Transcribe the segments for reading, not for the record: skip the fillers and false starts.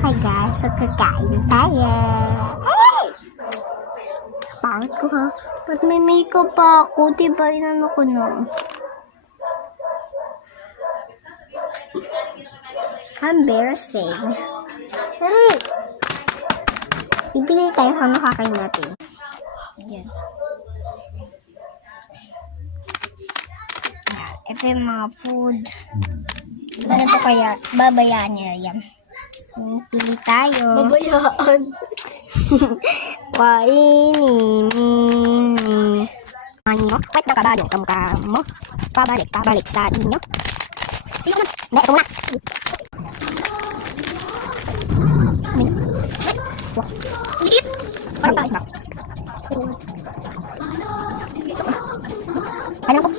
Hi guys, so kakain tayo. Hey! Pangit ko ha. Ba't may makeup pa ako? Diba inano ko na? Embarrassing. Hey! Ibili tayo kung nakakain natin. Yan. Ito yung mga food. Ano to kaya? Babayaan niya yan. Pili tayo. Babayaan. Mini. Anyo, wait na kabayo, kamukha mo. Pabalik sa inyo. Hindi, ito na. Liit. Ano po?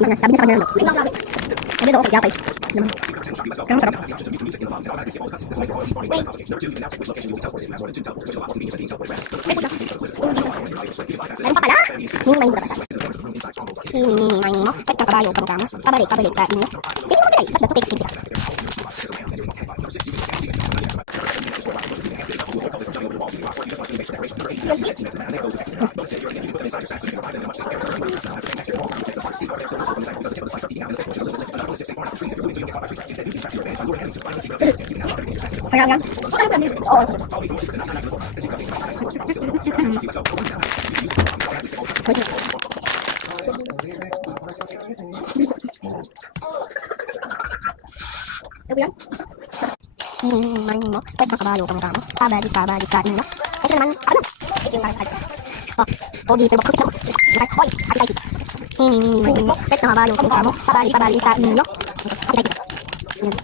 Sabi na sa kanya naman. Sabi daw ako, yapay. Kaya masarap. Wait. Meron pa pala? Mini mo. Wait na kabayo, kamukha mo. Pabalik sa inyo. Sige mo sila eh. Ba't dato sila? Kaya yan? Oo. Ano yan? Mini mo. Wait na kabayo, kamukha mo. Pabalik sa inyo. Ito naman, ano? Ito yung sarap. Oh, dito ba? Hoy, hati tayo. Mini mo. Wait na kabayo, kamukha mo. Pabalik sa inyo. Hati tayo. Yan.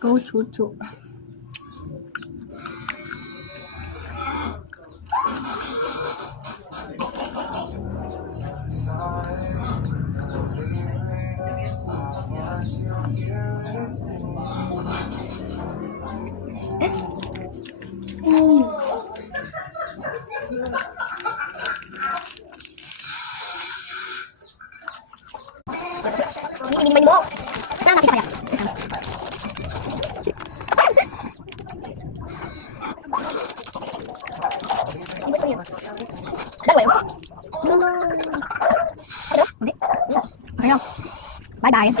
Go chuchu. Ini mo. Sana kita kaya. Bye bye.